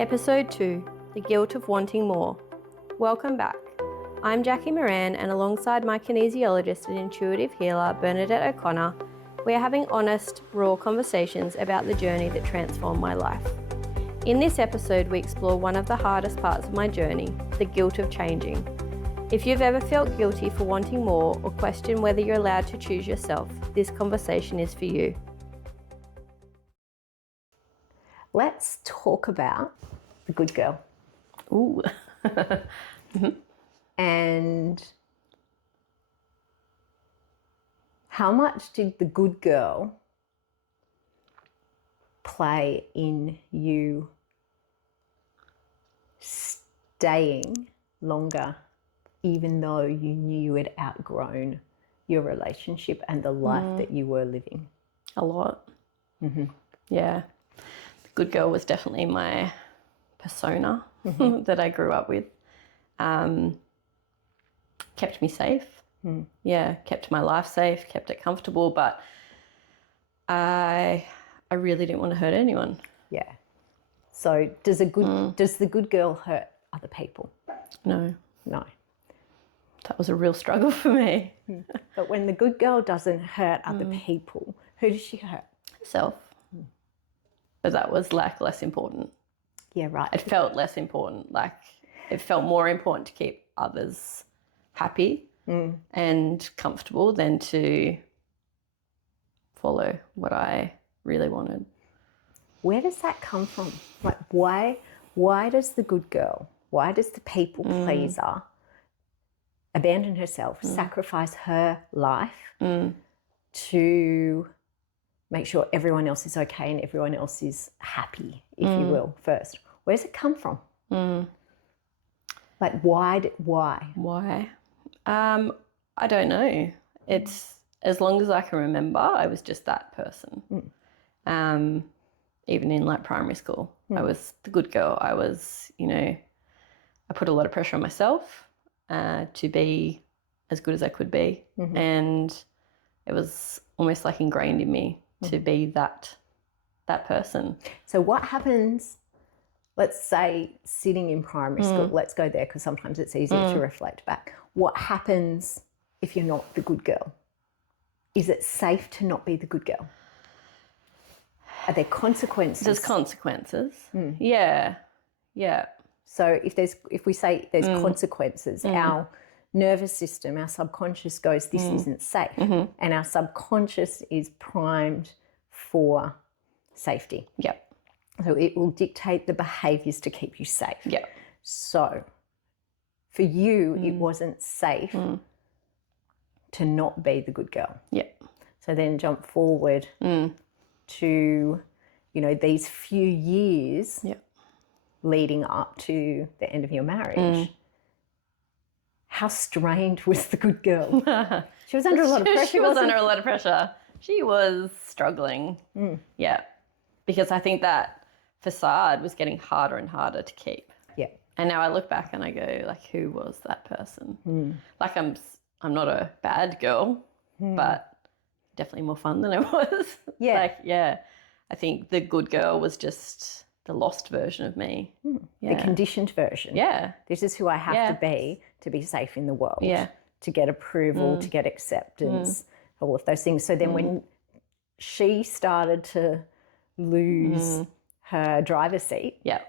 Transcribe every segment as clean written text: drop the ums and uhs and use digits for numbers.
Episode 2, The Guilt of Wanting More. Welcome back. I'm Jackie Moran, and alongside my kinesiologist and intuitive healer, Bernadette O'Connor, we are having honest, raw conversations about the journey that transformed my life. In this episode, we explore one of the hardest parts of my journey, the guilt of changing. If you've ever felt guilty for wanting more or question whether you're allowed to choose yourself, this conversation is for you. Let's talk about the good girl. Ooh. And how much did the good girl play in you staying longer, even though you knew you had outgrown your relationship and the life that you were living? A lot. Yeah. The good girl was definitely my persona that I grew up with. Kept me safe. Yeah, kept my life safe, kept it comfortable, but I really didn't want to hurt anyone. Yeah. So does the good girl hurt other people? No. No. That was a real struggle for me. But when the good girl doesn't hurt other people, who does she hurt? Herself. But that was like less important. Yeah, right. It felt less important. Like it felt more important to keep others happy and comfortable than to follow what I really wanted. Where does that come from? Like why does the good girl, why does the people pleaser abandon herself, sacrifice her life to make sure everyone else is okay and everyone else is happy, if you will, first? Where does it come from? Like why? Why? I don't know. It's as long as I can remember, I was just that person. Even in like primary school, I was the good girl. I was, I put a lot of pressure on myself to be as good as I could be. And it was almost like ingrained in me to be that person. So what happens, let's say sitting in primary school, let's go there because sometimes it's easier to reflect back. What happens if you're not the good girl? Is it safe to not be the good girl? Are there consequences? There's consequences. Yeah. So if we say there's consequences, our nervous system, our subconscious goes, this isn't safe. And our subconscious is primed for safety. Yep. So it will dictate the behaviours to keep you safe. Yep. So for you, it wasn't safe to not be the good girl. Yep. So then jump forward to, these few years leading up to the end of your marriage. How strained was the good girl? She was under a lot of pressure. She was under a lot of pressure. She was struggling. Yeah. Because I think that facade was getting harder and harder to keep. Yeah. And now I look back and I go, like, who was that person? Like, I'm not a bad girl, but definitely more fun than I was. Yeah. I think the good girl was just the lost version of me. The conditioned version. Yeah. This is who I have to be safe in the world. Yeah. To get approval, to get acceptance, all of those things. So then when she started to lose her driver's seat. Yeah.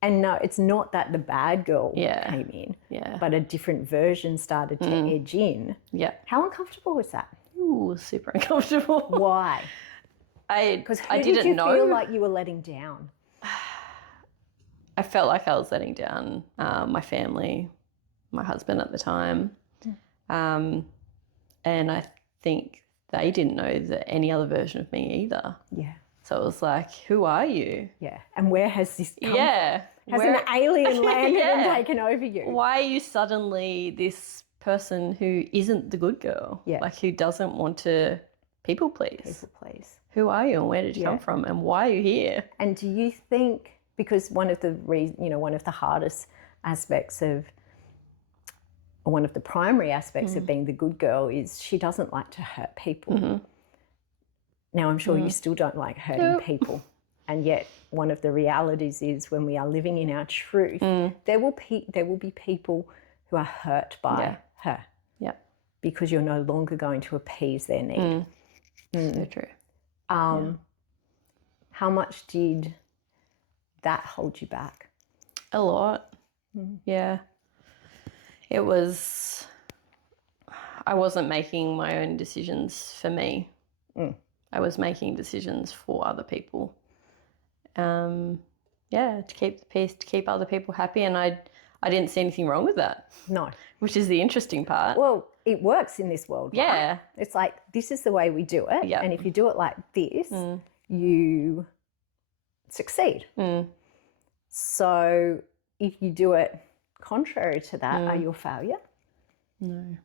And no, it's not that the bad girl came in, but a different version started to edge in. Yeah. How uncomfortable was that? Ooh, super uncomfortable. Why? Because I didn't know. Feel like you were letting down? I felt like I was letting down my family, my husband at the time. And I think they didn't know any other version of me either. Yeah. So it was like, who are you? Yeah. And where has this come from? Has an alien landed and taken over you? Why are you suddenly this person who isn't the good girl? Yeah. Like who doesn't want to people please? People please. Who are you and where did you come from and why are you here? And do you think, because one of the hardest aspects of, or one of the primary aspects of being the good girl is she doesn't like to hurt people. Now, I'm sure you still don't like hurting people. And yet one of the realities is when we are living in our truth, there will be people who are hurt by her. Yeah. Because you're no longer going to appease their need. So true. How much did that hold you back? A lot. Yeah. It was, I wasn't making my own decisions for me. I was making decisions for other people. To keep the peace, to keep other people happy. And I didn't see anything wrong with that. No. Which is the interesting part. Well, it works in this world, right? Yeah. It's like, this is the way we do it. Yep. And if you do it like this, you succeed. So if you do it contrary to that, are you a failure? No.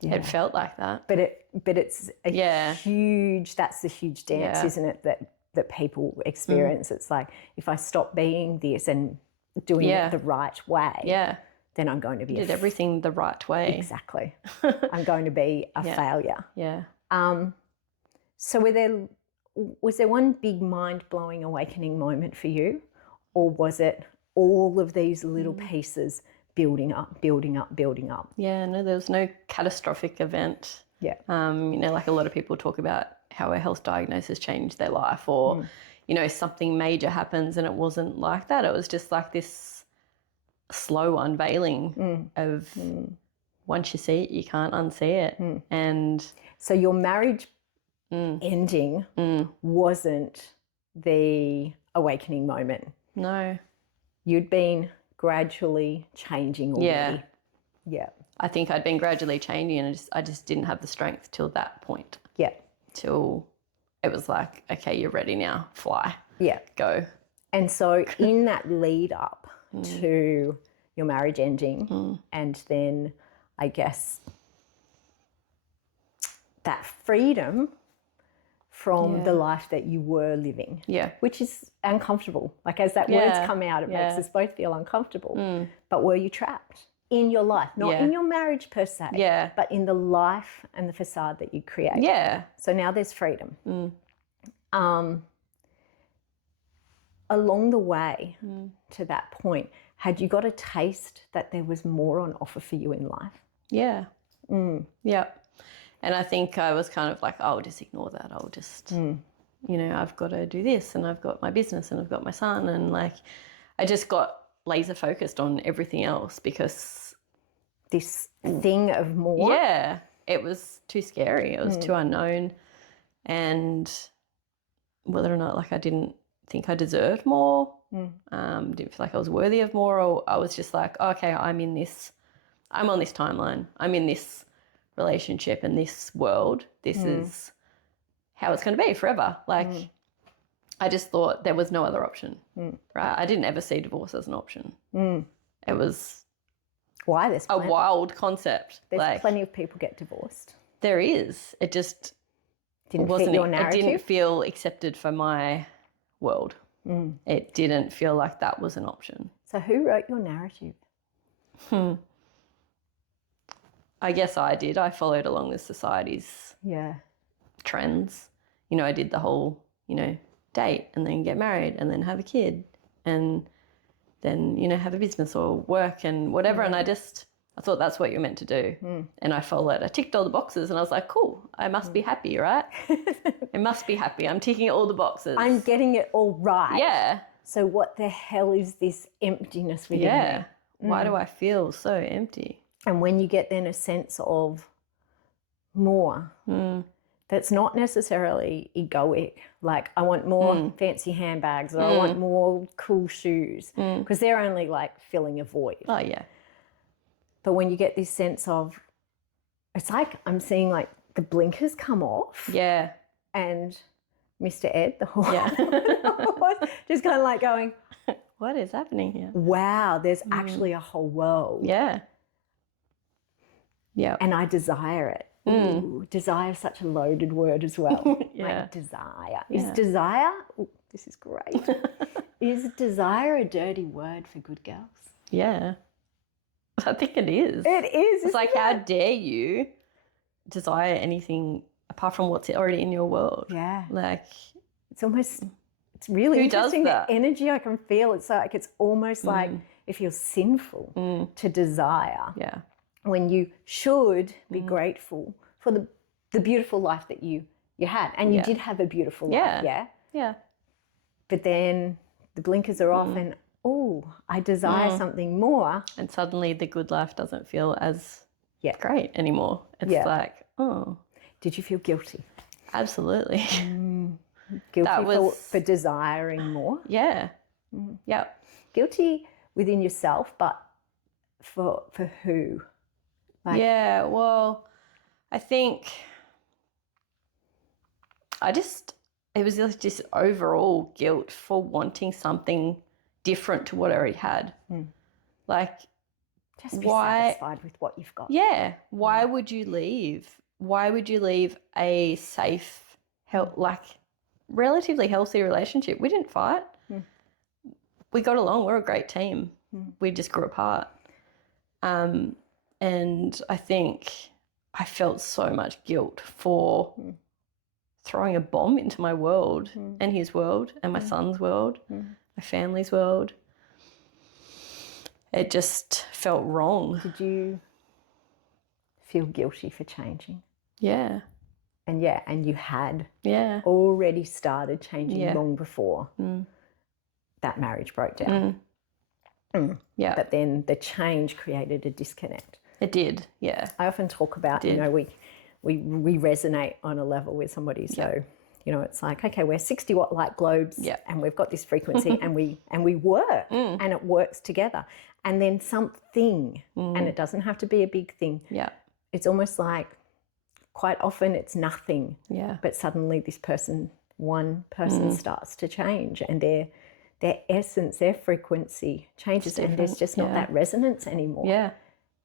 Yeah. It felt like that. But it's a huge, that's the huge dance, isn't it, that people experience. It's like, if I stop being this and doing it the right way, then I'm going to be did everything the right way. Exactly. I'm going to be a failure. Yeah. So was there one big mind-blowing awakening moment for you, or was it all of these little pieces building up? Yeah, no, there was no catastrophic event. Yeah. Like a lot of people talk about how a health diagnosis changed their life, or, something major happens, and it wasn't like that. It was just like this slow unveiling of once you see it, you can't unsee it. And so your marriage ending wasn't the awakening moment. No. You'd been gradually changing already. Yeah. I think I'd been gradually changing, and I just didn't have the strength till that point. Yeah. Till it was like, okay, you're ready now, fly. Yeah. Go. And so in that lead up to your marriage ending, and then I guess that freedom from the life that you were living. Yeah. Which is uncomfortable. Like, as that words come out, it makes us both feel uncomfortable. But were you trapped in your life? Not in your marriage per se, but in the life and the facade that you create. Yeah. So now there's freedom. Along the way to that point, had you got a taste that there was more on offer for you in life? Yeah. Yeah. And I think I was kind of like, I'll just ignore that. I'll just, I've got to do this, and I've got my business, and I've got my son. And like, I just got laser focused on everything else because this thing of more. Yeah. It was too scary. It was too unknown. And whether or not like I didn't think I deserved more, didn't feel like I was worthy of more, or I was just like, okay, I'm on this timeline. I'm in this relationship and this world. This is how it's going to be forever. Like, I just thought there was no other option, right? I didn't ever see divorce as an option. It was a wild concept. There's plenty of people get divorced. There is. It just wasn't fit your narrative. It didn't feel accepted for my world. It didn't feel like that was an option. So who wrote your narrative? I guess I did. I followed along the society's trends. I did the whole, date and then get married and then have a kid and then, have a business or work and whatever. And I thought that's what you're meant to do. And I followed. I ticked all the boxes and I was like, cool, I must be happy, right? I must be happy. I'm ticking all the boxes. I'm getting it all right. Yeah. So what the hell is this emptiness within me? Why do I feel so empty? And when you get then a sense of more, that's not necessarily egoic, like I want more fancy handbags or I want more cool shoes, because they're only like filling a void. Oh, yeah. But when you get this sense of, it's like I'm seeing like the blinkers come off. Yeah. And Mr. Ed, the horse, just kind of like going, what is happening here? Wow, there's actually a whole world. Yeah. Yeah. And I desire it. Ooh, desire is such a loaded word as well. Yeah. Like desire. Is desire, this is great. Is desire a dirty word for good girls? Yeah. I think it is. It is. It's like, how dare you desire anything apart from what's already in your world? Yeah. Like, it's almost It's really Who does interesting. that? The energy I can feel. It's like it's almost like it feels sinful to desire. Yeah. When you should be grateful for the beautiful life that you had. And you did have a beautiful life, Yeah. But then the blinkers are off and, I desire something more. And suddenly the good life doesn't feel as great anymore. It's Yeah. like, oh. Did you feel guilty? Absolutely. Guilty for desiring more? Yeah. Yeah. Guilty within yourself, but for who? Like, yeah, well, I think it was just overall guilt for wanting something different to what I already had. Like, just be satisfied with what you've got. Yeah. Why would you leave? Why would you leave a safe, relatively healthy relationship? We didn't fight. We got along. We're a great team. We just grew apart. And I think I felt so much guilt for throwing a bomb into my world and his world and my son's world, my family's world. It just felt wrong. Did you feel guilty for changing? Yeah. And you had already started changing long before that marriage broke down. Yeah. But then the change created a disconnect. It did, yeah. I often talk about, we resonate on a level with somebody. So, it's like, okay, we're 60-watt light globes and we've got this frequency and we work and it works together. And then something, and it doesn't have to be a big thing. Yeah. It's almost like quite often it's nothing. Yeah. But suddenly one person starts to change and their essence, their frequency changes and there's just not that resonance anymore. Yeah.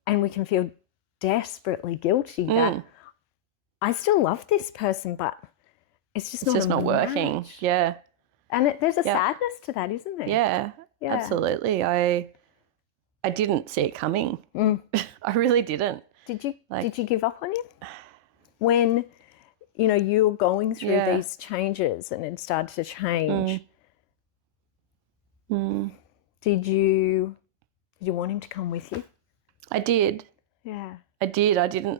And we can feel desperately guilty that I still love this person, but it's just not working. Yeah. And there's a sadness to that, isn't there? Yeah. Absolutely. I didn't see it coming. I really didn't. Did you give up on him? When, you were going through these changes and it started to change, did you want him to come with you? I did. Yeah. I did.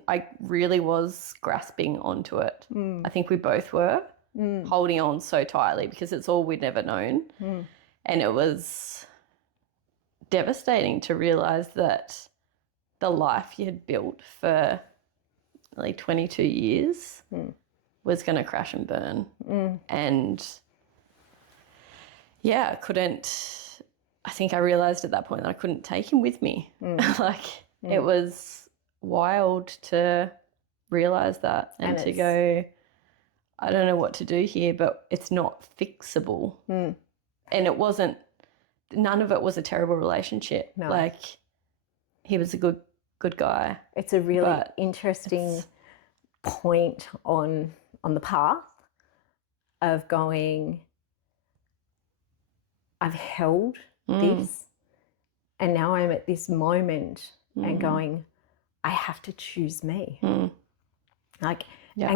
I really was grasping onto it. I think we both were holding on so tightly because it's all we'd never known. And it was devastating to realise that the life you had built for nearly 22 years was going to crash and burn. And I think I realised at that point that I couldn't take him with me. It was wild to realise that and to go, I don't know what to do here, but it's not fixable. And none of it was a terrible relationship. No. He was a good guy. It's a really interesting point on the path of going, I've held this and now I'm at this moment and going, I have to choose me. And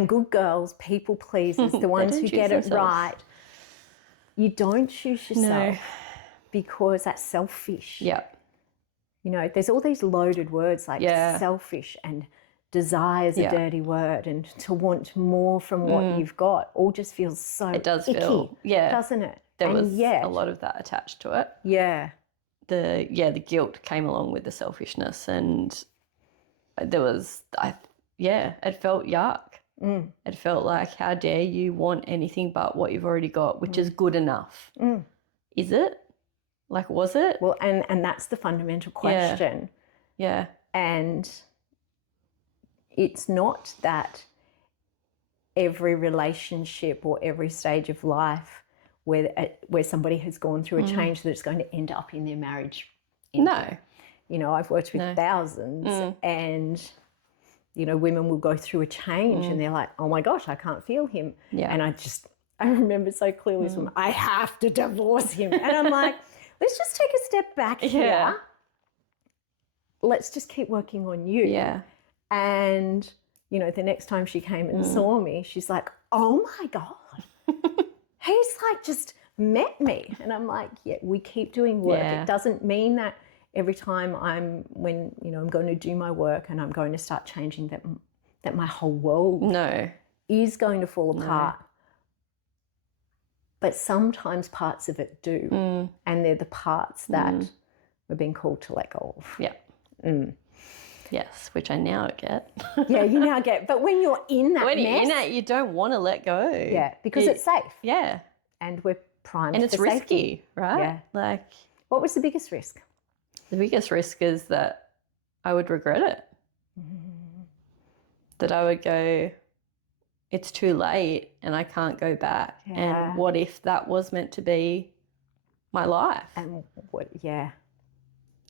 good girls, people pleasers, the ones who get it right, you don't choose yourself because that's selfish. Yeah. There's all these loaded words like selfish and desire is a dirty word, and to want more from what you've got all just feels so it does icky, feel, doesn't it? There was a lot of that attached to it. Yeah. The guilt came along with the selfishness, and there was, it felt yuck. It felt like, how dare you want anything but what you've already got, which is good enough. Is it? Was it? Well, and that's the fundamental question. Yeah. And it's not that every relationship or every stage of life where somebody has gone through a change that it's going to end up in their marriage. No. I've worked with thousands and, women will go through a change and they're like, oh my gosh, I can't feel him. Yeah. And I remember so clearly this woman, I have to divorce him. And I'm like, let's just take a step back here. Let's just keep working on you. Yeah. And, the next time she came and saw me, she's like, oh my God. He's just met me. And I'm like, yeah, we keep doing work. Yeah. It doesn't mean that every time I'm going to do my work and I'm going to start changing that my whole world is going to fall apart. But sometimes parts of it do. And they're the parts that we're being called to let go of. Yeah. Yes, which I now get. Yeah, you now get. But when you're in that when mess, you're in it, you don't want to let go. Yeah, because it's safe. Yeah. And we're primed and it's for risky, safety. right? Yeah. Like, what was the biggest risk? The biggest risk is that I would regret it. That I would go, it's too late and I can't go back. Yeah. And what if that was meant to be my life? And what? Yeah.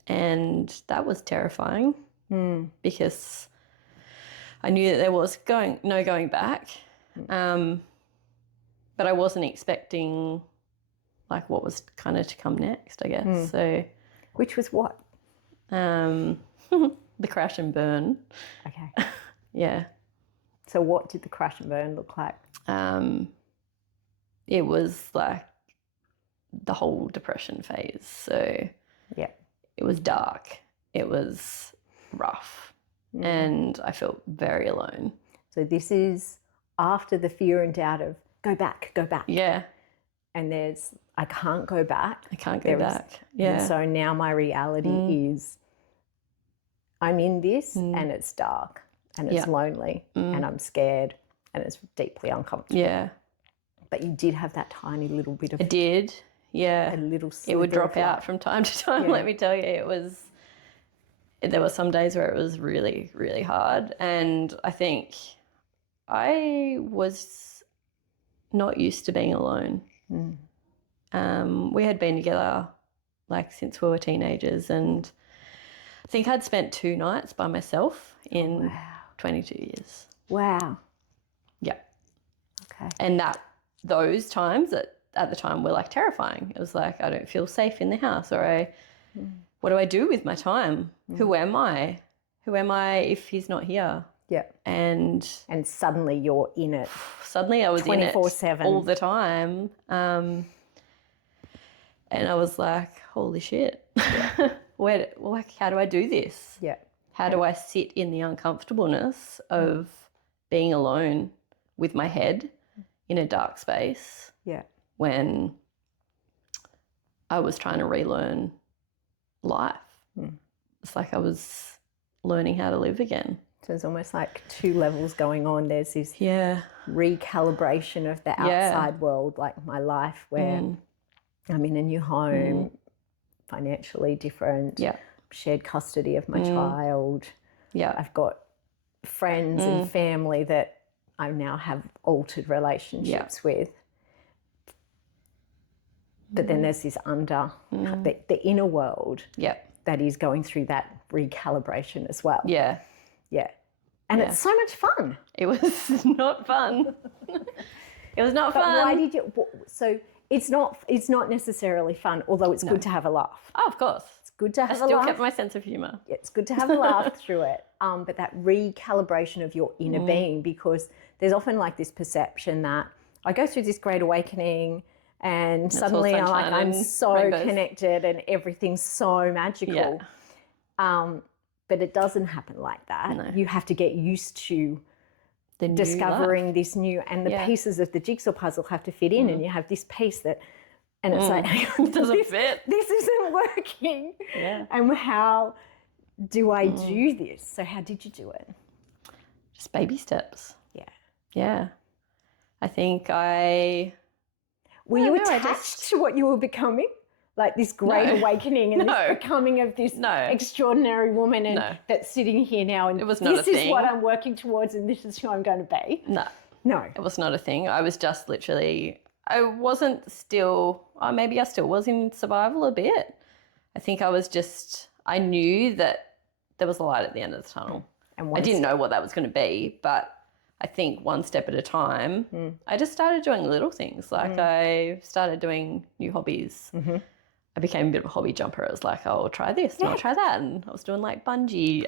And that was terrifying because I knew that there was no going back. But I wasn't expecting like what was kind of to come next, I guess. So, which was what? The crash and burn. Okay. Yeah. So what did the crash and burn look like? It was like the whole depression phase. So yeah, it was dark. It was rough. And I felt very alone. So this is after the fear and doubt of go back. Yeah. And there's, I can't go back. I can't go back. Yeah. And so now my reality is I'm in this and it's dark and it's lonely and I'm scared and it's deeply uncomfortable. Yeah. But you did have that tiny little bit of... I did, yeah. A little it would drop out from time to time, let me tell you. There were some days where it was really, really hard. And I think I was not used to being alone. We had been together like since we were teenagers, and I think I'd spent 2 nights by myself in 22 years. Wow. Yeah. Okay. And those times at the time were like terrifying. It was like, I don't feel safe in the house, or what do I do with my time? Who am I? Who am I if he's not here? Yeah. And suddenly you're in it. Suddenly I was 24/7. in it all the time. And I was like, holy shit. Yeah. How do I do this? Yeah. How do I sit in the uncomfortableness of being alone with my head in a dark space? Yeah. When I was trying to relearn life. It's like I was learning how to live again. So there's almost like 2 levels going on. There's this recalibration of the outside world, like my life, where I'm in a new home, financially different, shared custody of my child. Yeah. I've got friends and family that I now have altered relationships with. But then there's this the inner world that is going through that recalibration as well. Yeah. Yeah. And it's so much fun. It was not fun. It was not fun. Why did you... So it's not necessarily fun, although it's good to have a laugh. Oh, of course. It's good to have a laugh. I still kept my sense of humour. It's good to have a laugh through it. But that recalibration of your inner being, because there's often like this perception that I go through this great awakening and suddenly I'm so connected and everything's so magical. Yeah. But it doesn't happen like that. No. You have to get used to discovering this new, and the pieces of the jigsaw puzzle have to fit in, and you have this piece that, and it's like, it doesn't fit. This isn't working. Yeah. And how do I do this? So how did you do it? Just baby steps. Yeah. Yeah. I think Were you attached to what you were becoming? Like this great awakening and this becoming of this extraordinary woman and that's sitting here now, and it was not this is what I'm working towards and this is who I'm going to be. No. It was not a thing. I was just literally, I wasn't still, maybe I still was in survival a bit. I think I knew that there was a light at the end of the tunnel. And I didn't know what that was going to be, but I think one step at a time, I just started doing little things. Like I started doing new hobbies. I became a bit of a hobby jumper. It was like, I'll try this and I'll try that. And I was doing like bungee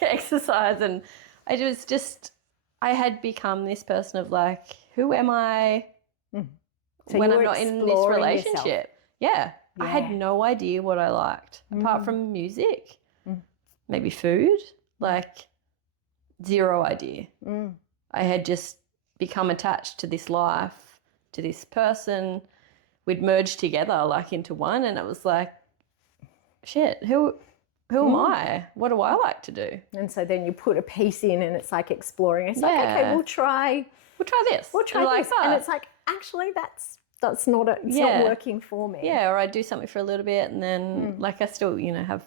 exercise. And I had become this person of like, who am I So when you I'm were not in this exploring relationship. yourself. Yeah. I had Yeah. no idea what I liked apart from music, maybe food, like zero idea. I had just become attached to this life, to this person. We'd merged together like into one, and it was like, shit, who am I? What do I like to do? And so then you put a piece in and it's like exploring. It's like, okay, we'll try this. We'll try like this. that. And it's like, actually, that's not it's not working for me. Yeah, or I do something for a little bit and then like I still, have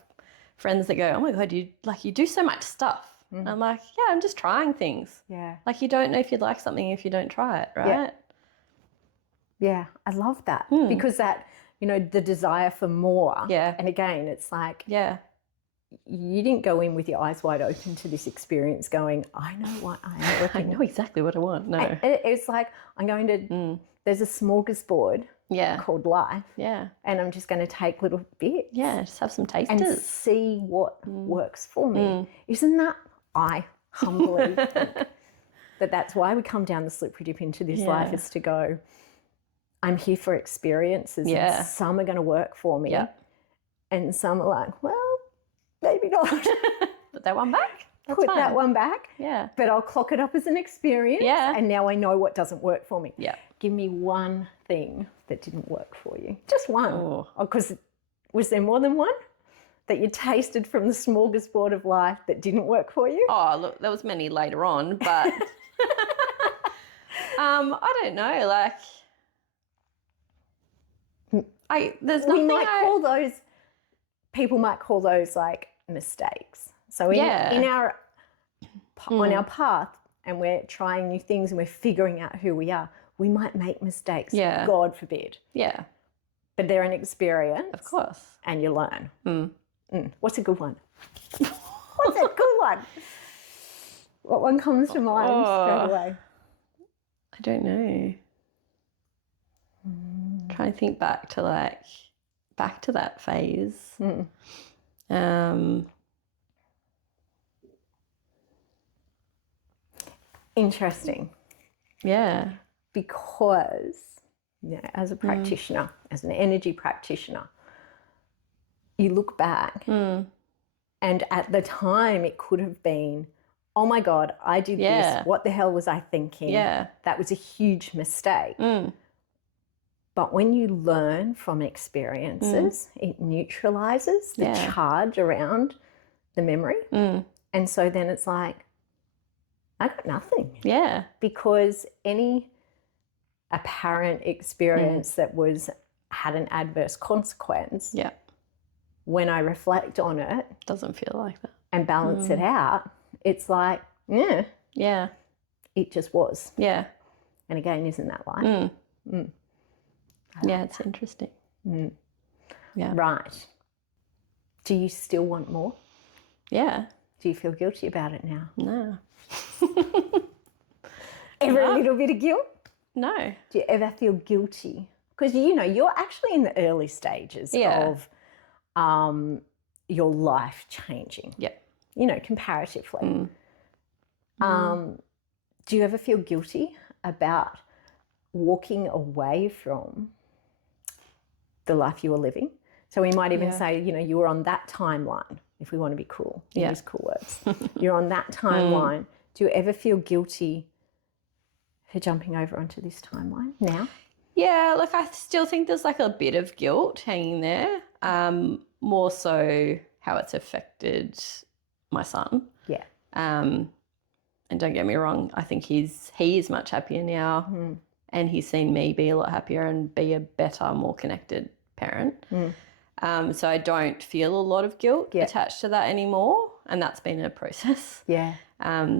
friends that go, oh my God, you do so much stuff. And I'm like, yeah, I'm just trying things. Yeah. Like you don't know if you'd like something if you don't try it, right? Yeah, I love that because that, the desire for more. Yeah. And again, it's like, Yeah. you didn't go in with your eyes wide open to this experience going, I know what I am looking I know exactly what I want. No. It's like, I'm going to, there's a smorgasbord called life. Yeah. And I'm just going to take little bits. Yeah, just have some tasters. And see what works for me. Isn't that, I humbly think that's why we come down the slippery dip into this life, is to go, I'm here for experiences and some are going to work for me. Yeah. And some are like, well, maybe not. Put that one back. Put that one back. Yeah. But I'll clock it up as an experience. Yeah. And now I know what doesn't work for me. Yeah. Give me one thing that didn't work for you. Just one. Because was there more than one that you tasted from the smorgasbord of life that didn't work for you? Oh, look, there was many later on, but I don't know. Like, there's nothing. People might call those like mistakes. So in our on our path, and we're trying new things and we're figuring out who we are, we might make mistakes. Yeah. God forbid. Yeah. But they're an experience. Of course. And you learn. What's a good one? What's a good one? What one comes to mind straight away? I don't know. Trying to think back to that phase. Interesting. Yeah. Because as a practitioner, as an energy practitioner, you look back and at the time it could have been, oh my God, I did this. What the hell was I thinking? Yeah. That was a huge mistake. But when you learn from experiences, it neutralizes the charge around the memory. And so then it's like, I got nothing. Yeah. Because any apparent experience that had an adverse consequence, when I reflect on it, doesn't feel like that, and balance it out, it's like, it just was. Yeah. And again, isn't that life? Yeah, it's interesting. Yeah. Right. Do you still want more? Yeah. Do you feel guilty about it now? No. Ever a little bit of guilt? No. Do you ever feel guilty? Because, you're actually in the early stages of your life changing. Yeah. Comparatively. Do you ever feel guilty about walking away from the life you were living? So we might even say, you were on that timeline, if we want to be cool, use cool words. You're on that timeline. Do you ever feel guilty for jumping over onto this timeline now? Yeah, look, I still think there's like a bit of guilt hanging there, more so how it's affected my son. Yeah. And don't get me wrong, I think he is much happier now, and he's seen me be a lot happier and be a better, more connected parent. So I don't feel a lot of guilt attached to that anymore, and that's been a process. Yeah.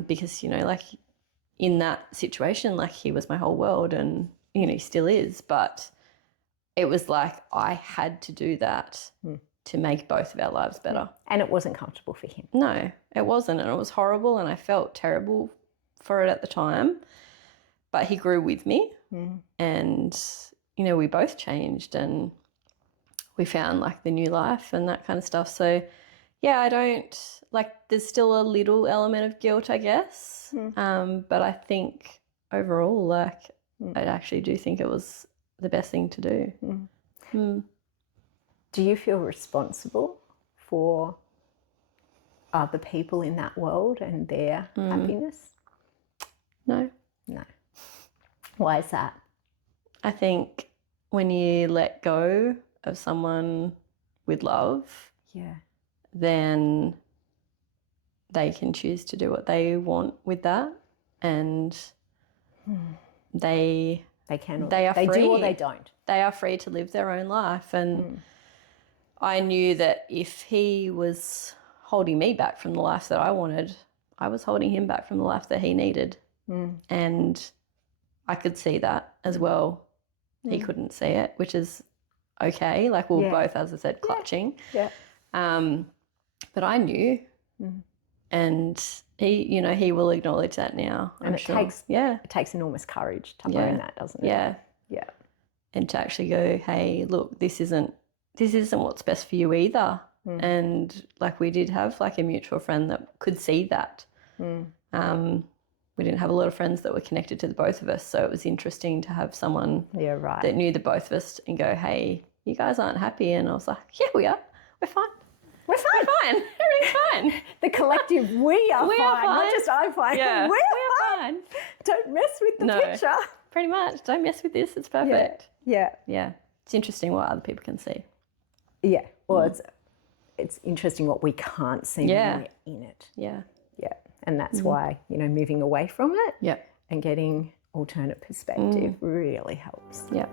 Because, like in that situation, like he was my whole world and, he still is, but it was like I had to do that to make both of our lives better. And it wasn't comfortable for him. No, it wasn't, and it was horrible, and I felt terrible for it at the time, but he grew with me and, we both changed and we found like the new life and that kind of stuff. So yeah, I don't there's still a little element of guilt, I guess. But I think overall, I actually do think it was the best thing to do. Do you feel responsible for other people in that world and their happiness? No. No. Why is that? I think when you let go of someone with love, then they can choose to do what they want with that, and they are free. They do or they don't. They are free to live their own life. And I knew that if he was holding me back from the life that I wanted, I was holding him back from the life that he needed. And I could see that as well. He couldn't see it, which is okay. Like, we were both, as I said, clutching. Yeah. But I knew. And he will acknowledge that now. And it takes enormous courage to own that, doesn't it? Yeah. Yeah. And to actually go, hey, look, this isn't what's best for you either. And like, we did have like a mutual friend that could see that. We didn't have a lot of friends that were connected to the both of us, so it was interesting to have someone that knew the both of us and go, hey, you guys aren't happy. And I was like, yeah, we are. We're fine. We're fine. Everything's fine. The collective, we are fine. Not just I'm fine. Yeah. We're fine. Don't mess with the picture. Pretty much. Don't mess with this. It's perfect. Yeah. It's interesting what other people can see. Yeah. Well, it's interesting what we can't see when we're in it. Yeah. Yeah. And that's why, moving away from it and getting alternate perspective really helps. Yeah.